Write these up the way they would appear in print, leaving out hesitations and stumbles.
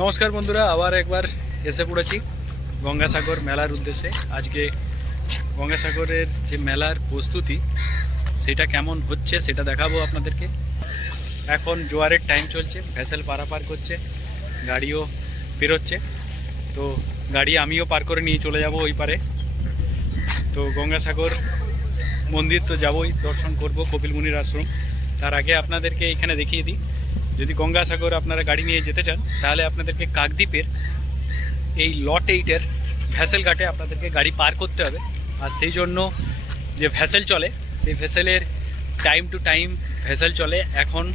নমস্কার বন্ধুরা, আবার একবার এসে পড়েছি গঙ্গাসাগর মেলার উদ্দেশ্যে। আজকে গঙ্গাসাগরের যে মেলার প্রস্তুতি সেটা কেমন হচ্ছে সেটা দেখাবো আপনাদেরকে। এখন জোয়ারের টাইম চলছে, ভেসেল পারাপার করছে, গাড়িও পেরোচ্ছে। তো গাড়ি আমিও পার করে নিয়ে চলে যাব ওই পারে। তো গঙ্গাসাগর মন্দির তো যাবই, দর্শন করব কপিল মুনির আশ্রম। তার আগে আপনাদেরকে এখানে দেখিয়ে দিই, যদি গঙ্গাসাগর আপনারা গাড়ি নিয়ে যেতে চান তাহলে আপনাদেরকে কাকদ্বীপের এই লট 8-এর ভ্যাসেল ঘাটে আপনাদেরকে গাড়ি পার করতে হবে। আর সেই জন্য যে ভ্যাসেল চলে সেই ভ্যাসেলের টাইম টু টাইম ভ্যাসেল চলে এখন।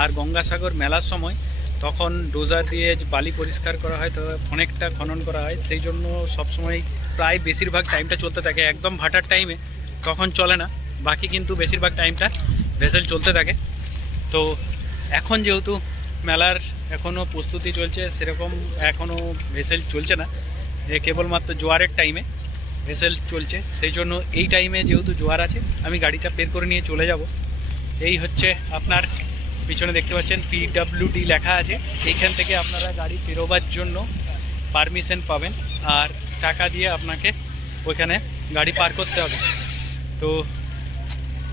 আর গঙ্গাসাগর মেলার সময় তখন ডোজার দিয়ে বালি পরিষ্কার করা হয়, তো অনেকটা খনন করা হয়, সেই জন্য সবসময় প্রায় বেশিরভাগ টাইমটা চলতে থাকে। একদম ভাটার টাইমে তখন চলে না, বাকি কিন্তু বেশিরভাগ টাইমটা ভ্যাসেল চলতে থাকে। তো এখন যেহেতু মেলার এখনও প্রস্তুতি চলছে, সেরকম এখনও ভেসেল চলছে না, কেবলমাত্র জোয়ারের টাইমে ভেসেল চলছে। সেই জন্য এই টাইমে যেহেতু জোয়ার আছে আমি গাড়িটা বের করে নিয়ে চলে যাব। এই হচ্ছে আপনার পিছনে দেখতে পাচ্ছেন PWD লেখা আছে, এইখান থেকে আপনারা গাড়ি বেরোবার জন্য পারমিশন পাবেন আর টাকা দিয়ে আপনাকে ওইখানে গাড়ি পার করতে হবে। তো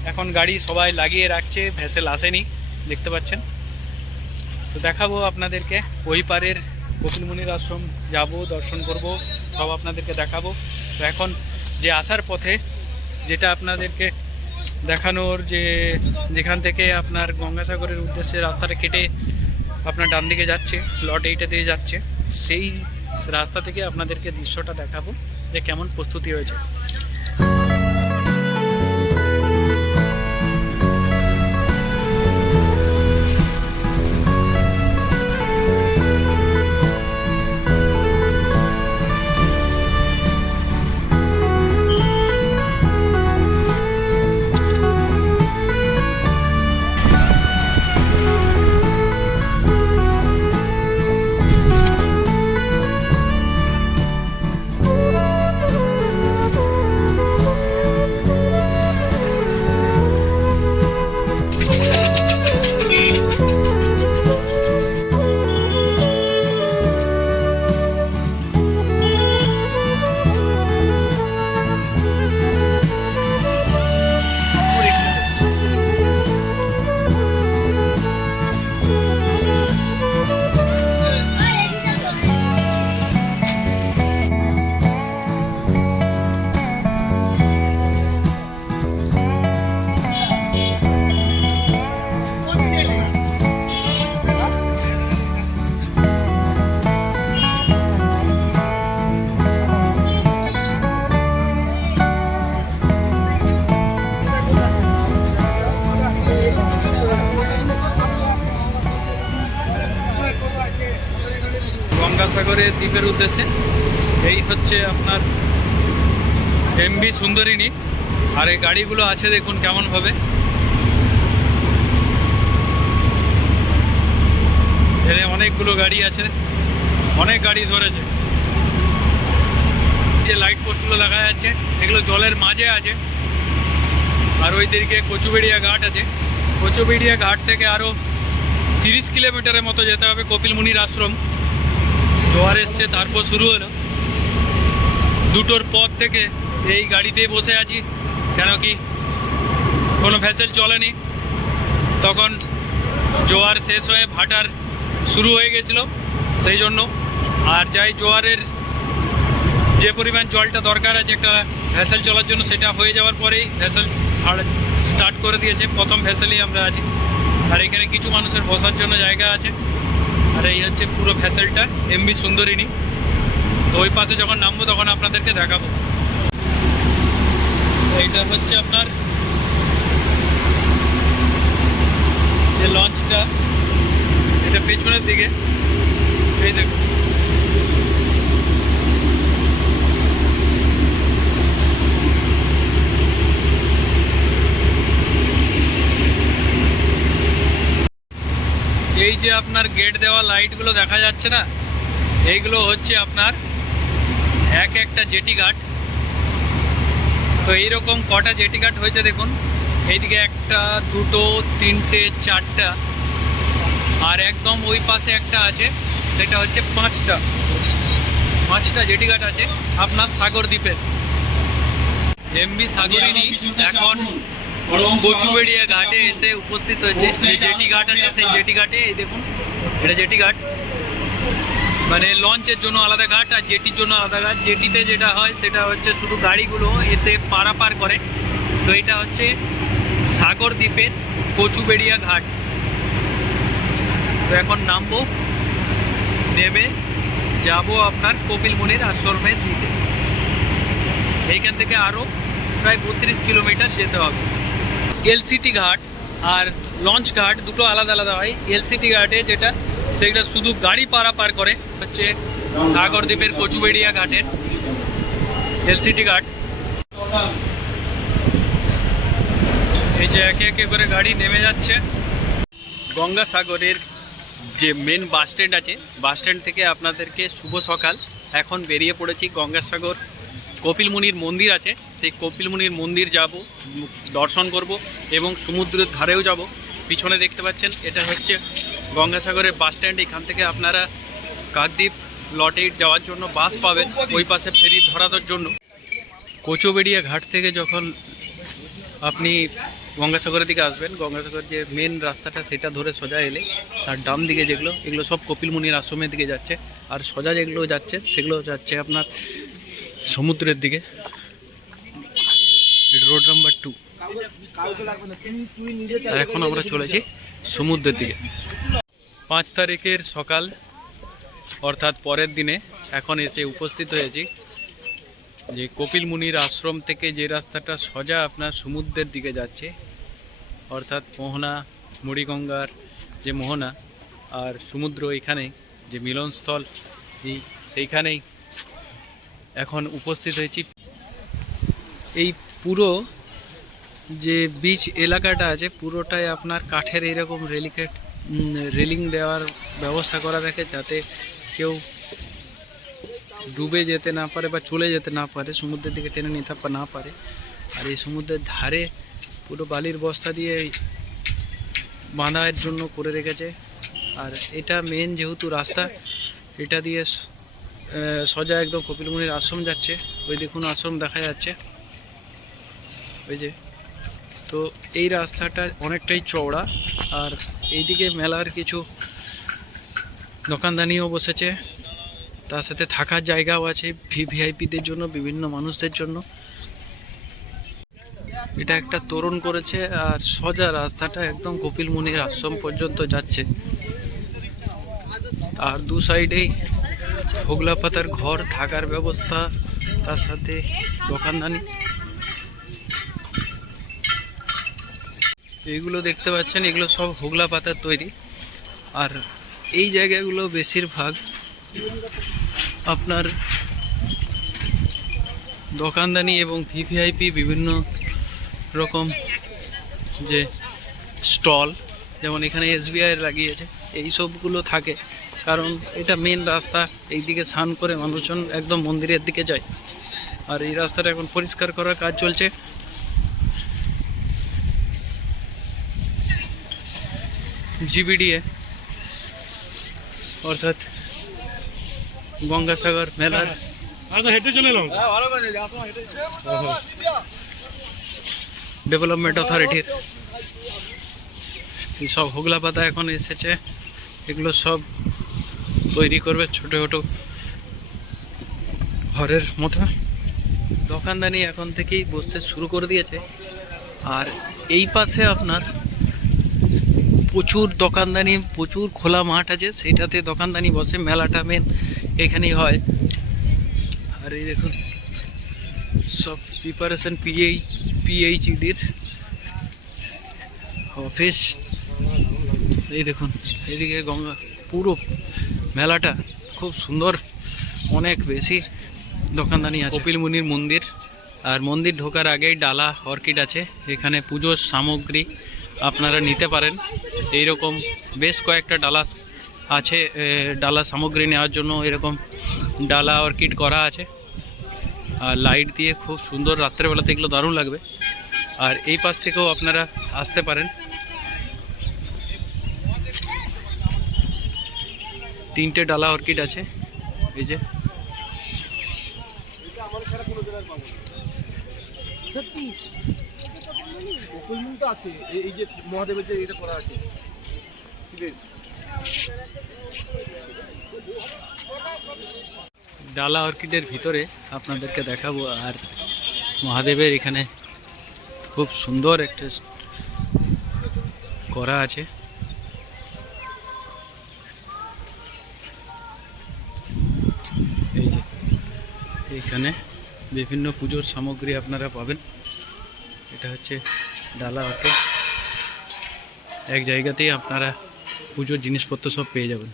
এখন গাড়ি সবাই লাগিয়ে রাখছে, ভেসেল আসেনি দেখতে পাচ্ছেন। তো দেখাবো আপনাদেরকে ওই পারের কপিল মুনির আশ্রম, যাব দর্শন করব, সব আপনাদেরকে দেখাবো। তো এখন যে আসার পথে যেটা আপনাদেরকে দেখানোর, যেখান থেকে আপনার গঙ্গাসাগরের উদ্দেশ্যে রাস্তাটা কেটে আপনার ডান দিকে যাচ্ছে, লট 8-এ দিয়ে যাচ্ছে, সেই রাস্তা থেকে আপনাদেরকে দৃশ্যটা দেখাবো যে কেমন প্রস্তুতি হয়েছে। গঙ্গাসাগরের দ্বীপের উদ্দেশ্যে এই হচ্ছে আপনার MV সুন্দরিনী। আর এই গাড়িগুলো আছে দেখুন কেমনভাবে, এখানে অনেকগুলো গাড়ি আছে, অনেক গাড়ি ধরেছে। যে লাইট পোস্টগুলো দেখা যাচ্ছে এগুলো জলের মাঝে আছে। আর ওই দিকে কচুবেড়িয়া ঘাট আছে, কচুবেড়িয়া ঘাট থেকে আরও 30 কিলোমিটারের মতো যেতে হবে কপিল মুনির আশ্রম। জোয়ার এসছে তারপর শুরু হলো। দুটোর পর থেকে এই গাড়িতেই বসে আছি, কেন কি কোনো ভ্যাসেল চলেনি, তখন জোয়ার শেষ হয়ে ভাটার শুরু হয়ে গেছিলো সেই জন্য। আর যাই জোয়ারের যে পরিমাণ জলটা দরকার আছে একটা ভ্যাসেল চলার জন্য, সেটা হয়ে যাওয়ার পরেই ভ্যাসেল স্টার্ট করে দিয়েছে। প্রথম ভ্যাসেলেই আমরা আছি, আর এখানে কিছু মানুষের বসার জন্য জায়গা আছে। আর এই হচ্ছে পুরো ভ্যাসেলটা MV সুন্দরিনী। তো ওই পাশে যখন নামবো তখন আপনাদেরকে দেখাবো। এইটা হচ্ছে আপনার যে লঞ্চটা, এটা পেছনের দিকে, এই দেখুন। এই যে আপনার গেট দেওয়া লাইটগুলো দেখা যাচ্ছে না, এইগুলো হচ্ছে আপনার একটা জেটি ঘাট। তো এইরকম কটা জেটি ঘাট হয়েছে দেখুন, এইদিকে একটা, দুটো, তিনটে, চারটা, আর একদম ওই পাশে একটা আছে, সেটা হচ্ছে পাঁচটা জেটি ঘাট আছে আপনার সাগর দ্বীপের। এমবি সাগরিনী এখন কচুবেড়িয়া ঘাটে এসে উপস্থিত হয়েছে। যে জেটি ঘাট আছে সেই জেটি ঘাটে, এই দেখুন এটা জেটি ঘাট, মানে লঞ্চের জন্য আলাদা ঘাট আর জেটির জন্য আলাদা ঘাট। জেটিতে যেটা হয় সেটা হচ্ছে শুধু গাড়িগুলো এতে পারাপার করে। তো এটা হচ্ছে সাগর দ্বীপের কচুবেড়িয়া ঘাট। তো এখন নামবো, নেমে যাব আপনার কপিল মুনির আশ্রমের দিকে। এইখান থেকে আরও প্রায় 32 কিলোমিটার যেতে হবে। এলসিটি ঘাট আর লঞ্চ ঘাট দুটো আলাদা আলাদা হয়। এলসিটি ঘাটে যেটা সেটা শুধু গাড়ি পারাপার করে হচ্ছে সাগর দ্বীপের কচুবেড়িয়া ঘাটের এলসিটি ঘাট। এই যে একে একে করে গাড়ি নেমে যাচ্ছে। গঙ্গাসাগরের যে মেন বাস স্ট্যান্ড আছে, বাস স্ট্যান্ড থেকে আপনাদেরকে শুভ সকাল। এখন বেরিয়ে পড়েছি গঙ্গাসাগর। কপিল মুনির মন্দির আছে, সেই কপিল মুনির মন্দির যাব, দর্শন করব এবং সমুদ্রের ধারেও যাব। পিছনে দেখতে পাচ্ছেন এটা হচ্ছে গঙ্গাসাগরের বাস স্ট্যান্ড। এখান থেকে আপনারা কাকদ্বীপ লটেইট যাওয়ার জন্য বাস পাবেন, ওই পাশে ফেরি ধরানোর জন্য। কচুবেড়িয়া ঘাট থেকে যখন আপনি গঙ্গাসাগরের দিকে আসবেন, গঙ্গাসাগর যে মেন রাস্তাটা সেটা ধরে সোজা এলে তার ডান দিকে এগুলো সব কপিল মুনির আশ্রমের দিকে যাচ্ছে, আর সোজা যেগুলো যাচ্ছে সেগুলো যাচ্ছে আপনার সমুদ্রের দিকে। Road number 2। আর এখন আমরা চলেছি সমুদ্রের দিকে। 5 তারিখের সকাল অর্থাৎ পরের দিনে এখন এসে উপস্থিত হয়েছি যে কপিল মুনির আশ্রম থেকে যে রাস্তাটা সোজা আপনার সমুদ্রের দিকে যাচ্ছে, অর্থাৎ মোহনা, মুড়িগঙ্গার যে মোহনা আর সমুদ্র, এখানে যে মিলনস্থল সেইখানেই এখন উপস্থিত হয়েছি। এই পুরো যে বিচ এলাকাটা আছে পুরোটাই আপনার কাঠের এইরকম রেলিং দেওয়ার ব্যবস্থা করা থাকে, যাতে কেউ ডুবে যেতে না পারে বা চলে যেতে না পারে, সমুদ্রের দিকে টেনে নিতে না পারে। আর এই সমুদ্রের ধারে পুরো বালির বস্তা দিয়ে বাঁধার জন্য করে রেখেছে। আর এটা মেন যেহেতু রাস্তা, এটা দিয়ে সোজা একদম কপিল মুনির আশ্রম যাচ্ছে। ওই দেখুন আশ্রম দেখা যাচ্ছে ওই যে। তো এই রাস্তাটা অনেকটাই চওড়া, আর এইদিকে মেলার কিছু দোকানদানিও বসেছে, তার সাথে থাকার জায়গাও আছে ভিভিআইপিদের জন্য, বিভিন্ন মানুষদের জন্য। এটা একটা তোরণ করেছে আর সোজা রাস্তাটা একদম কপিল মুনির আশ্রম পর্যন্ত যাচ্ছে। আর দু সাইডেই হোগলা পাতার ঘর, থাকার ব্যবস্থা, তার সাথে দোকানদানি। এইগুলো দেখতে পাচ্ছেন এগুলো সব হোগলা পাতার তৈরি। আর এই জায়গাগুলো বেশিরভাগ আপনার দোকানদানি এবং ভিভিআইপি বিভিন্ন রকম যে স্টল, যেমন এখানে এসবিআই লাগিয়েছে, এই সবগুলো থাকে। কারণ এটা মেন রাস্তা, এই দিকে স্নান করে মানুষজন একদম মন্দিরের দিকে যায়। আর এই রাস্তাটা এখন পরিষ্কার করার কাজ চলছে। জিবিডিএ অর্থাৎ গঙ্গাসাগর মেলার ডেভেলপমেন্ট অথরিটির এই সব হোগলা পাতা এখন এসেছে, এগুলো সব তৈরি করবে ছোট ছোট ঘরের মতো। দোকানদানি এখন থেকেই বসতে শুরু করে দিয়েছে। আর এই পাশে আপনার প্রচুর দোকানদানি, প্রচুর খোলা মাঠ আছে, সেটাতে দোকানদানি বসে। মেলাটা মেন এখানেই হয়। আর এই দেখুন সব প্রিপারেশন পিএইচইডির অফিস। এই দেখুন এদিকে গঙ্গা, পুরো মেলাটা খুব সুন্দর, অনেক বেশি দোকানদানি আছে। কপিল মুনির মন্দির, আর মন্দির ঢোকার আগেই ডালা অর্কিড আছে, এখানে পুজোর সামগ্রী আপনারা নিতে পারেন। এইরকম বেশ কয়েকটা ডালা আছে, ডালা সামগ্রী নেওয়ার জন্য এরকম ডালা অর্কিড করা আছে। আর লাইট দিয়ে খুব সুন্দর, রাত্রেবেলাতে এগুলো দারুণ লাগবে। আর এই পাশ থেকেও আপনারা আসতে পারেন। তিনটে ডালা অর্কিড আছে এই যে। সত্যি তো আছে এই যে মহাদেবের যে এটা করা আছে শিবের। ডালা অর্কিডের ভিতরে আপনাদেরকে দেখাবো। আর মহাদেবের এখানে খুব সুন্দর একটা করা আছে। এই যে এখানে বিভিন্ন পুজোর সামগ্রী আপনারা পাবেন। এটা হচ্ছে ডালা অর্কিড, এক জায়গাতেই আপনারা পুজোর জিনিসপত্র সব পেয়ে যাবেন।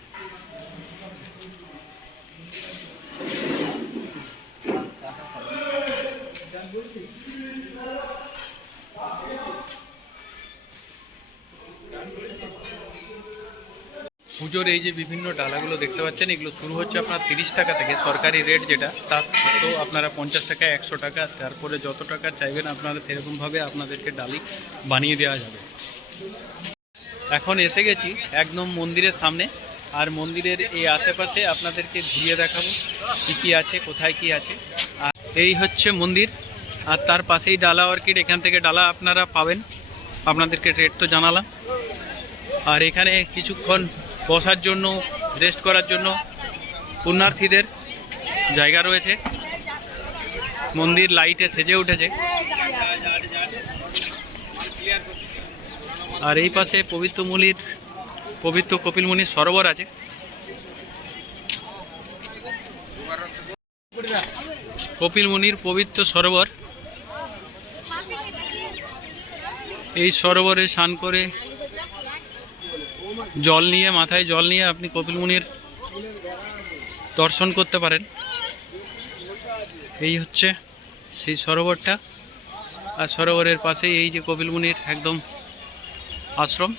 পুজোর এই যে বিভিন্ন ডালাগুলো দেখতে পাচ্ছেন, এগুলো শুরু হচ্ছে আপনার 30 টাকা থেকে, সরকারি রেট যেটা, তার তো আপনারা 50 টাকা 100 টাকা, তারপরে যত টাকা চাইবেন আপনারা সেরকমভাবে আপনাদেরকে ডালি বানিয়ে দেওয়া যাবে। এখন এসে গেছি একদম মন্দিরের সামনে, আর মন্দিরের এই আশেপাশে আপনাদেরকে ঘুরিয়ে দেখাবো কী কী আছে, কোথায় কি আছে। আর এই হচ্ছে মন্দির, আর তার পাশেই ডালা অর্কিড। এখান থেকে ডালা আপনারা পাবেন, আপনাদেরকে রেট তো জানালাম। আর এখানে কিছুক্ষণ বসার জন্য, রেস্ট করার জন্য পুণ্যার্থীদের জায়গা রয়েছে। মন্দির লাইটে সেজে উঠেছে। আর এই পাশে পবিত্র কপিল মুনির সরোবর আছে। কপিল মুনির পবিত্র সরোবর, এই সরোবরে স্নান করে জল নিয়ে, মাথায় জল নিয়ে আপনি কপিল মুনির দর্শন করতে পারেন। এই হচ্ছে সেই সরোবরটা, আর সরোবরের পাশেই এই যে কপিল মুনির একদম আশ্রম,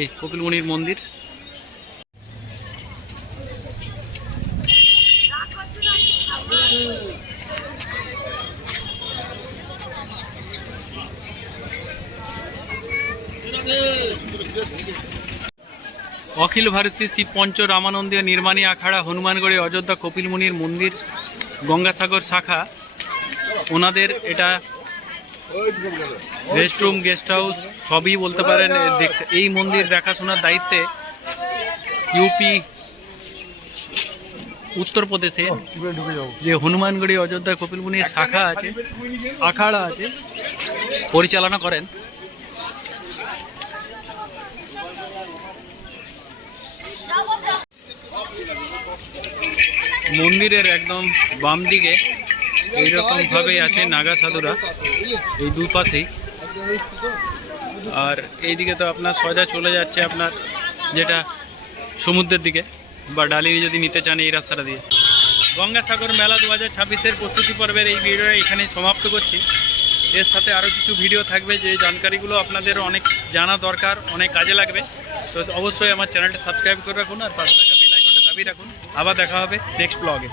এই কপিল মুনির মন্দির। অখিল ভারতীয় শিব পঞ্চ রামানন্দীয় নির্মাণী আখাড়া, হনুমানগড়ি অযোধ্যা কপিল মুনির মন্দির গঙ্গাসাগর শাখা, ওনাদের এটা রেস্টরুম, গেস্ট হাউস সবই বলতে পারেন। এই মন্দির দেখাশোনার দায়িত্বে ইউপি উত্তরপ্রদেশে যে হনুমানগড়ি অযোধ্যা কপিল মুনির শাখা আছে, আখাড়া আছে, পরিচালনা করেন। মন্দিরের একদম বাম দিকে এইরকম ভাবেই আছে নাগা সাধুরা, এই দুপাশেই। আর এইদিকে তো আপনার সোজা চলে যাচ্ছে আপনার যেটা সমুদ্রের দিকে, বা ডালি যদি নিতে চান এই রাস্তাটা দিয়ে। গঙ্গাসাগর মেলা 2026-এর প্রস্তুতি পর্বের এই ভিডিওটা এখানেই সমাপ্ত করছি। এর সাথে আরও কিছু ভিডিও থাকবে, যে জানকারিগুলো আপনাদের অনেক জানা দরকার, অনেক কাজে লাগবে। তো অবশ্যই আমার চ্যানেলটা সাবস্ক্রাইব করে রাখুন, আর পাশে থাকা বেল আইকনটা দাবিয়ে রাখুন। আবার দেখা হবে নেক্সট ব্লগে।